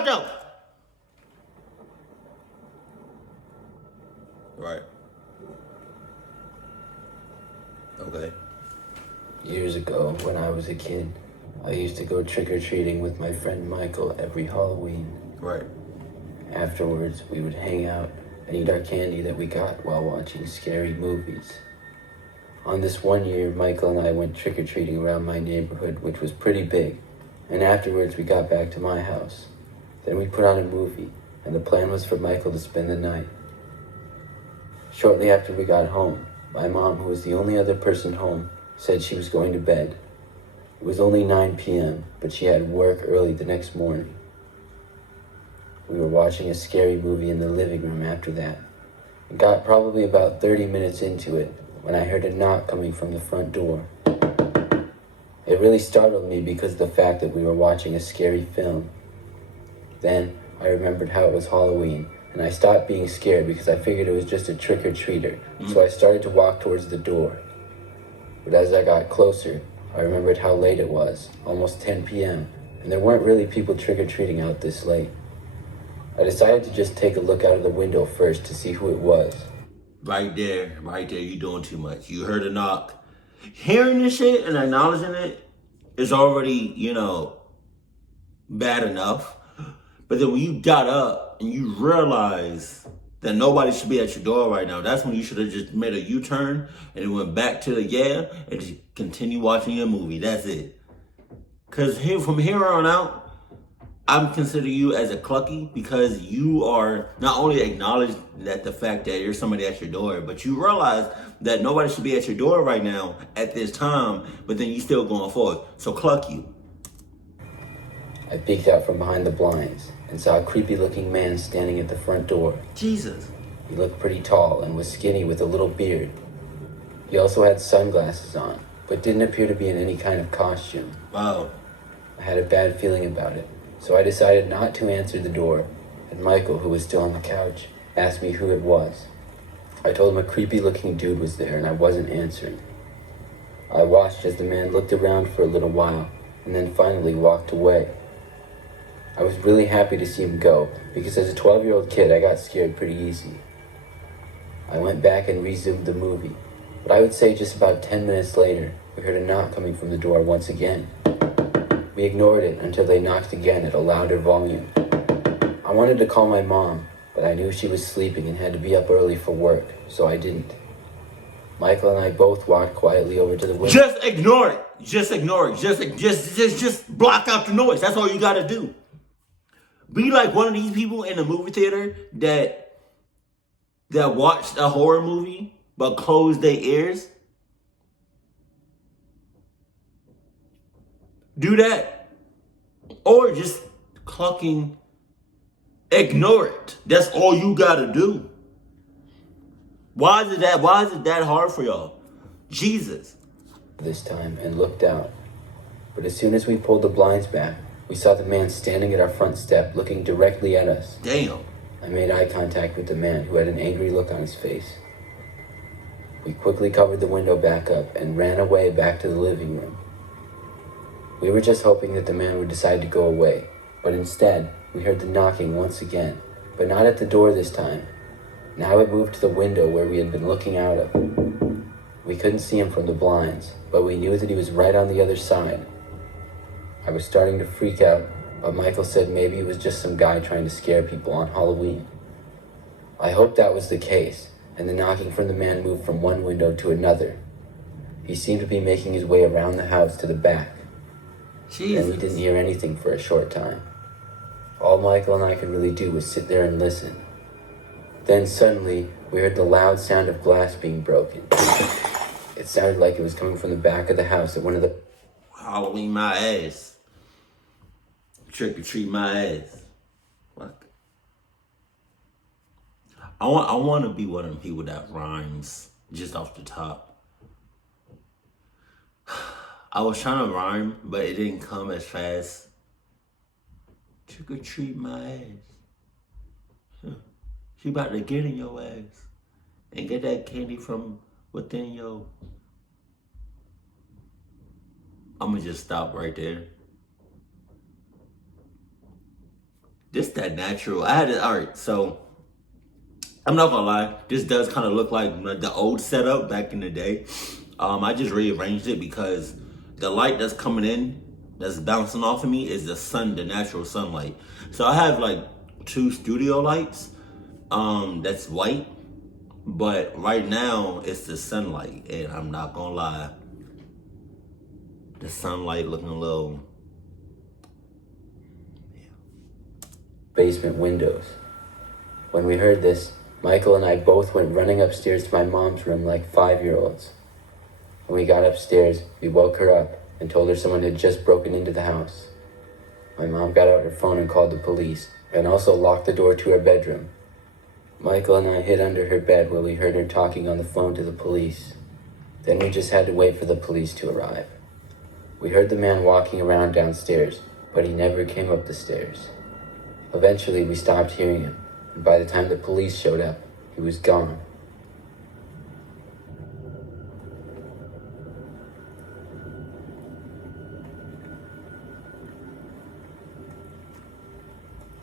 out though. Right. Okay. Years ago, when I was a kid, I used to go trick-or-treating with my friend Michael every Halloween. Right. Afterwards, we would hang out and eat our candy that we got while watching scary movies. On this one year, Michael and I went trick-or-treating around my neighborhood, which was pretty big, and afterwards we got back to my house. Then we put on a movie, and the plan was for Michael to spend the night. Shortly after we got home, my mom, who was the only other person home, said she was going to bed. It was only 9 p.m., but she had work early the next morning. We were watching a scary movie in the living room after that. It got probably about 30 minutes into it when I heard a knock coming from the front door. It really startled me because of the fact that we were watching a scary film. Then I remembered how it was Halloween, and I stopped being scared because I figured it was just a trick-or-treater, so I started to walk towards the door. But as I got closer, I remembered how late it was, almost 10 p.m., and there weren't really people trick-or-treating out this late. I decided to just take a look out of the window first to see who it was. Right there, you doing too much. You heard a knock. Hearing this shit and acknowledging it is already, bad enough. But then when you got up and you realize that nobody should be at your door right now, that's when you should have just made a U-turn and then went back to the and just continue watching your movie. That's it. Because from here on out, I'm considering you as a clucky because you are not only acknowledged that the fact that you're somebody at your door, but you realize that nobody should be at your door right now at this time, but then you still going forward. So cluck you. I peeked out from behind the blinds and saw a creepy-looking man standing at the front door. Jesus. He looked pretty tall and was skinny with a little beard. He also had sunglasses on, but didn't appear to be in any kind of costume. Wow. I had a bad feeling about it, so I decided not to answer the door, and Michael, who was still on the couch, asked me who it was. I told him a creepy-looking dude was there and I wasn't answering. I watched as the man looked around for a little while and then finally walked away. I was really happy to see him go because as a 12-year-old kid I got scared pretty easy. I went back and resumed the movie, but I would say just about 10 minutes later we heard a knock coming from the door once again. We ignored it until they knocked again at a louder volume. I wanted to call my mom, but I knew she was sleeping and had to be up early for work, so I didn't. Michael and I both walked quietly over to the window. Just ignore it. Just ignore it. Just block out the noise. That's all you gotta do. Be like one of these people in the movie theater that watched a horror movie but closed their ears. Do that. Or just clucking ignore it. That's all you gotta do. Why is it that hard for y'all? Jesus. This time and looked out. But as soon as we pulled the blinds back, we saw the man standing at our front step looking directly at us. Damn. I made eye contact with the man who had an angry look on his face. We quickly covered the window back up and ran away back to the living room. We were just hoping that the man would decide to go away, but instead, we heard the knocking once again, but not at the door this time. Now it moved to the window where we had been looking out of. We couldn't see him from the blinds, but we knew that he was right on the other side. I was starting to freak out, but Michael said maybe it was just some guy trying to scare people on Halloween. I hoped that was the case, and the knocking from the man moved from one window to another. He seemed to be making his way around the house to the back. Jesus. And we didn't hear anything for a short time. All Michael and I could really do was sit there and listen. Then suddenly, we heard the loud sound of glass being broken. It sounded like it was coming from the back of the house at one of the... Halloween my ass. Trick or treat my ass. Fuck. I want to be one of them people that rhymes just off the top. I was trying to rhyme, but it didn't come as fast. Trick or treat my ass. She about to get in your ass and get that candy from within your... I'm gonna just stop right there. This that natural. I had it. All right, so I'm not gonna lie. This does kind of look like the old setup back in the day. I just rearranged it because the light that's coming in, that's bouncing off of me, is the sun, the natural sunlight. So I have like two studio lights. That's white, but right now it's the sunlight, and I'm not gonna lie. The sunlight looking a little. Basement windows. When we heard this, Michael and I both went running upstairs to my mom's room like 5-year-olds. When we got upstairs, we woke her up and told her someone had just broken into the house. My mom got out her phone and called the police, and also locked the door to her bedroom. Michael and I hid under her bed while we heard her talking on the phone to the police. Then we just had to wait for the police to arrive. We heard the man walking around downstairs, but he never came up the stairs. Eventually, we stopped hearing him, and by the time the police showed up, he was gone.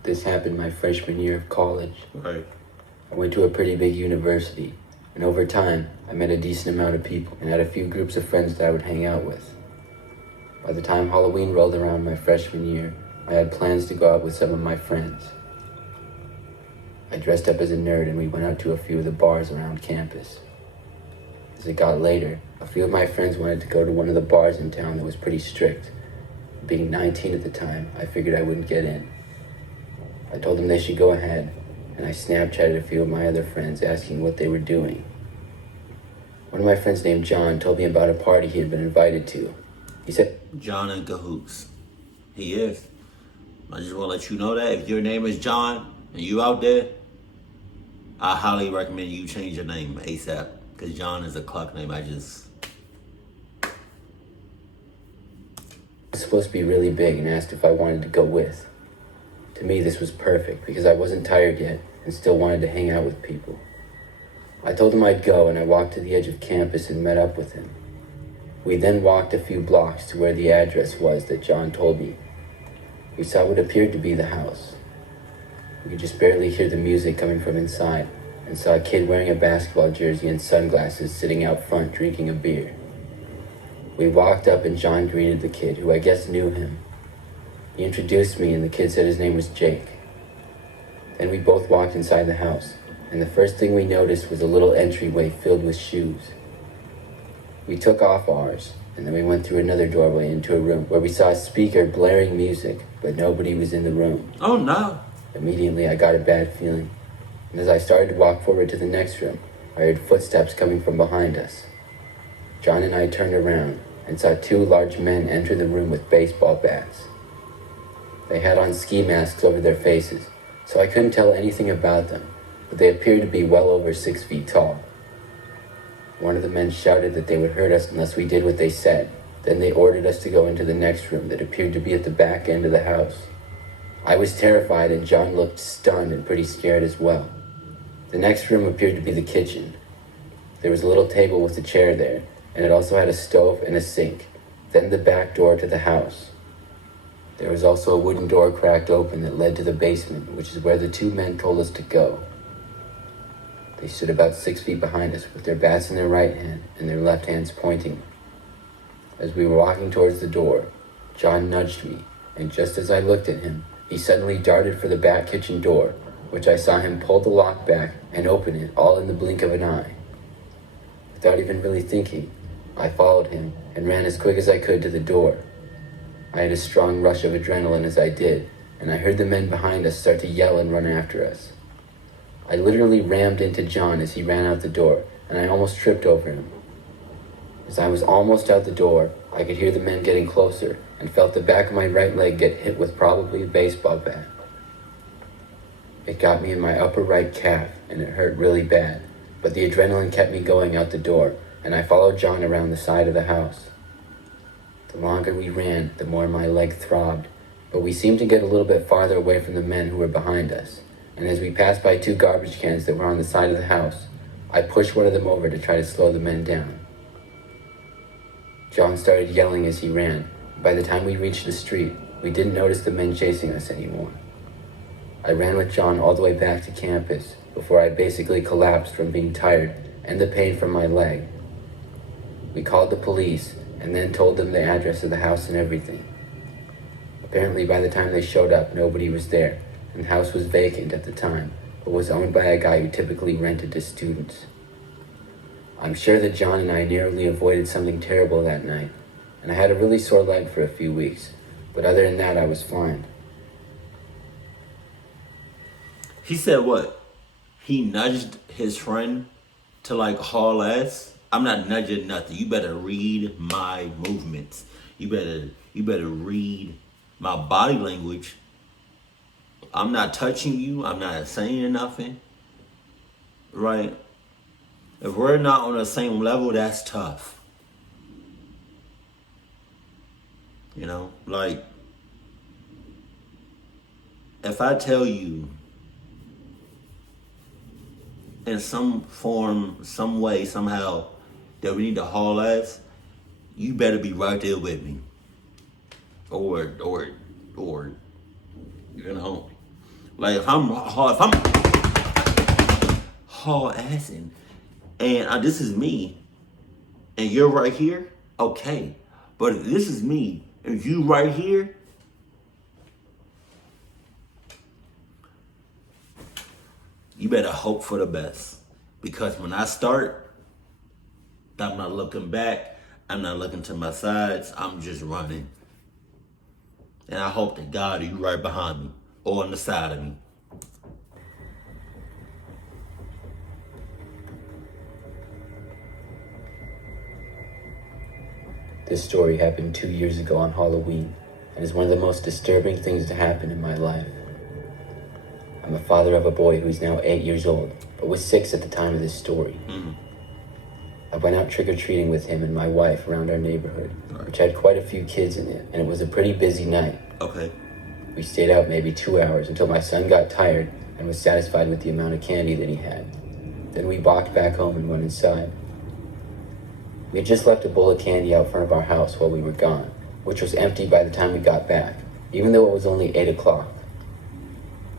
This happened my freshman year of college. Right. I went to a pretty big university, and over time, I met a decent amount of people and had a few groups of friends that I would hang out with. By the time Halloween rolled around my freshman year, I had plans to go out with some of my friends. I dressed up as a nerd and we went out to a few of the bars around campus. As it got later, a few of my friends wanted to go to one of the bars in town that was pretty strict. Being 19 at the time, I figured I wouldn't get in. I told them they should go ahead, and I Snapchatted a few of my other friends asking what they were doing. One of my friends named John told me about a party he had been invited to. He said, John in cahoots. He is. I just want to let you know that if your name is John and you out there, I highly recommend you change your name ASAP, because John is a clock name. It's supposed to be really big, and asked if I wanted to go with. To me, this was perfect because I wasn't tired yet and still wanted to hang out with people. I told him I'd go, and I walked to the edge of campus and met up with him. We then walked a few blocks to where the address was that John told me. We saw what appeared to be the house. We could just barely hear the music coming from inside, and saw a kid wearing a basketball jersey and sunglasses sitting out front drinking a beer. We walked up and John greeted the kid, who I guess knew him. He introduced me and the kid said his name was Jake. Then we both walked inside the house, and the first thing we noticed was a little entryway filled with shoes. We took off ours, and then we went through another doorway into a room where we saw a speaker blaring music, but nobody was in the room. Oh no. Immediately I got a bad feeling, and as I started to walk forward to the next room, I heard footsteps coming from behind us. John and I turned around and saw two large men enter the room with baseball bats. They had on ski masks over their faces, so I couldn't tell anything about them, but they appeared to be well over 6 feet tall. One of the men shouted that they would hurt us unless we did what they said. Then they ordered us to go into the next room that appeared to be at the back end of the house. I was terrified, and John looked stunned and pretty scared as well. The next room appeared to be the kitchen. There was a little table with a chair there, and it also had a stove and a sink, then the back door to the house. There was also a wooden door cracked open that led to the basement, which is where the two men told us to go. They stood about 6 feet behind us with their bats in their right hand and their left hands pointing. As we were walking towards the door, John nudged me, and just as I looked at him, he suddenly darted for the back kitchen door, which I saw him pull the lock back and open it all in the blink of an eye. Without even really thinking, I followed him and ran as quick as I could to the door. I had a strong rush of adrenaline as I did, and I heard the men behind us start to yell and run after us. I literally rammed into John as he ran out the door, and I almost tripped over him. As I was almost out the door, I could hear the men getting closer and felt the back of my right leg get hit with probably a baseball bat. It got me in my upper right calf, and it hurt really bad, but the adrenaline kept me going out the door, and I followed John around the side of the house. The longer we ran, the more my leg throbbed, but we seemed to get a little bit farther away from the men who were behind us, and as we passed by two garbage cans that were on the side of the house, I pushed one of them over to try to slow the men down. John started yelling as he ran. By the time we reached the street, we didn't notice the men chasing us anymore. I ran with John all the way back to campus before I basically collapsed from being tired and the pain from my leg. We called the police and then told them the address of the house and everything. Apparently by the time they showed up, nobody was there, and the house was vacant at the time, but was owned by a guy who typically rented to students. I'm sure that John and I narrowly avoided something terrible that night, and I had a really sore leg for a few weeks, but other than that, I was fine. He said what? He nudged his friend to like haul ass? I'm not nudging nothing. You better read my movements. You better read my body language. I'm not touching you. I'm not saying nothing. Right? If we're not on the same level, that's tough. You know, like, if I tell you in some form, some way, somehow, that we need to haul ass, you better be right there with me. Or, you know, like if I'm haul assing, and this is me, and you're right here, okay. But if this is me, and you right here, you better hope for the best. Because when I start, I'm not looking back. I'm not looking to my sides. I'm just running. And I hope that God, you right behind me or on the side of me. This story happened 2 years ago on Halloween, and is one of the most disturbing things to happen in my life. I'm a father of a boy who is now 8 years old, but was 6 at the time of this story. I went out trick-or-treating with him and my wife around our neighborhood, which had quite a few kids in it, and it was a pretty busy night. Okay. We stayed out maybe 2 hours until my son got tired and was satisfied with the amount of candy that he had. Then we walked back home and went inside. We had just left a bowl of candy out front of our house while we were gone, which was empty by the time we got back, even though it was only 8 o'clock.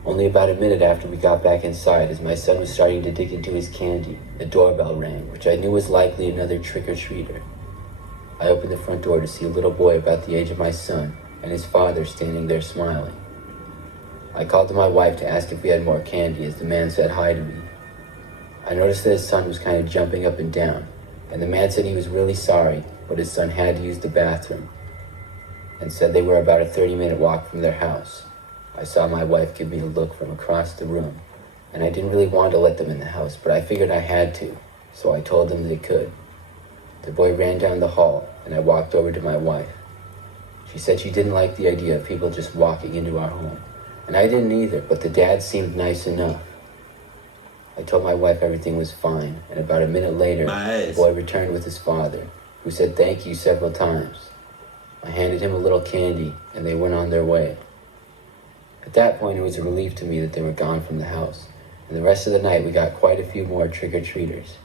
Only about a minute after we got back inside, as my son was starting to dig into his candy, the doorbell rang, which I knew was likely another trick-or-treater. I opened the front door to see a little boy about the age of my son and his father standing there smiling. I called to my wife to ask if we had more candy, as the man said hi to me. I noticed that his son was kind of jumping up and down, and the man said he was really sorry, but his son had to use the bathroom, and said they were about a 30-minute walk from their house. I saw my wife give me a look from across the room, and I didn't really want to let them in the house, but I figured I had to, so I told them they could. The boy ran down the hall, and I walked over to my wife. She said she didn't like the idea of people just walking into our home, and I didn't either, but the dad seemed nice enough. I told my wife everything was fine, and about a minute later, the boy returned with his father, who said thank you several times. I handed him a little candy, and they went on their way. At that point, it was a relief to me that they were gone from the house, and the rest of the night we got quite a few more trick-or-treaters.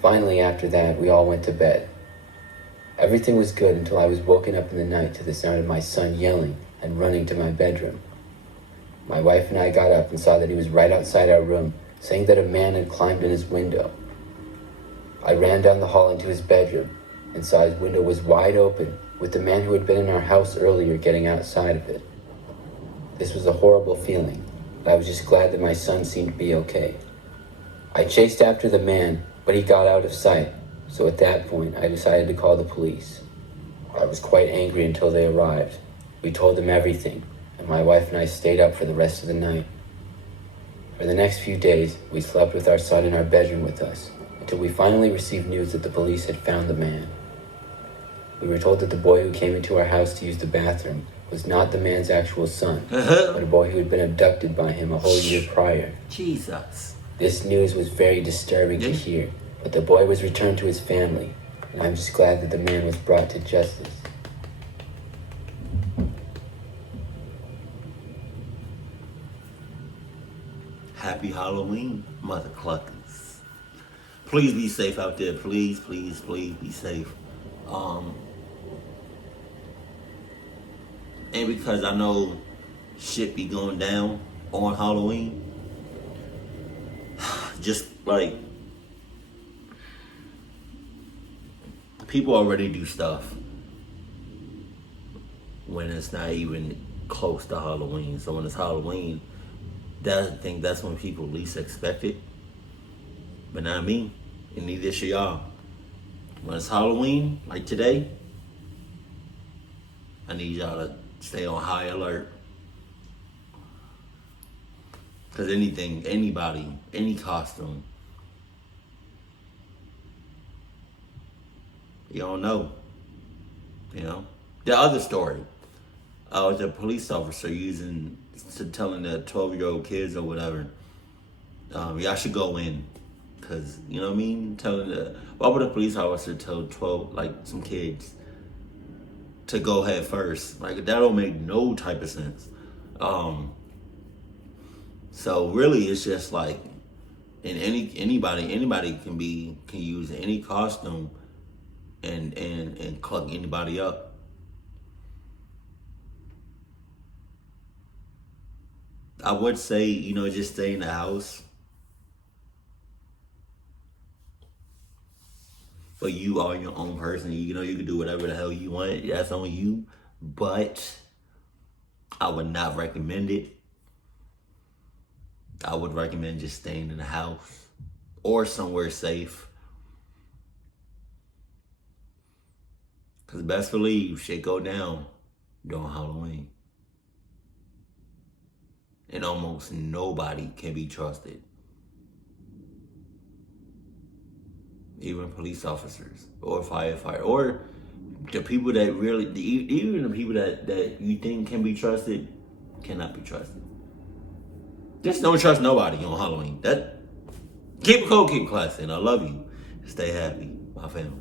Finally, after that, we all went to bed. Everything was good until I was woken up in the night to the sound of my son yelling and running to my bedroom. My wife and I got up and saw that he was right outside our room, saying that a man had climbed in his window. I ran down the hall into his bedroom and saw his window was wide open, with the man who had been in our house earlier getting outside of it. This was a horrible feeling, but I was just glad that my son seemed to be okay. I chased after the man, but he got out of sight, so at that point I decided to call the police. I was quite angry until they arrived. We told them everything, and my wife and I stayed up for the rest of the night. For the next few days, we slept with our son in our bedroom with us, until we finally received news that the police had found the man. We were told that the boy who came into our house to use the bathroom was not the man's actual son, but a boy who had been abducted by him a whole year prior. Jesus. This news was very disturbing to hear, but the boy was returned to his family, and I'm just glad that the man was brought to justice. Happy Halloween, mother cluckers. Please be safe out there. Please, please, please be safe. And because I know shit be going down on Halloween. Just like, people already do stuff when it's not even close to Halloween. So when it's Halloween, I think that's when people least expect it. But not me, and neither should y'all. When it's Halloween, like today, I need y'all to stay on high alert. Because anything, anybody, any costume, you don't know. You know? The other story, I was a police officer telling the 12-year-old kids or whatever, y'all should go in. Because, you know what I mean? Why would a police officer tell 12, like, some kids to go head first? Like, that don't make no type of sense. So really, it's just like, and anybody can use any costume and cluck anybody up. I would say, just stay in the house. But you are your own person. You can do whatever the hell you want. That's on you. But I would not recommend it. I would recommend just staying in the house or somewhere safe. Because best believe shit go down during Halloween. And almost nobody can be trusted. Even police officers or firefighters or the people that really, even the people that you think can be trusted, cannot be trusted. Just don't trust nobody on Halloween. Keep it cold, keep it classy, and I love you. Stay happy, my family.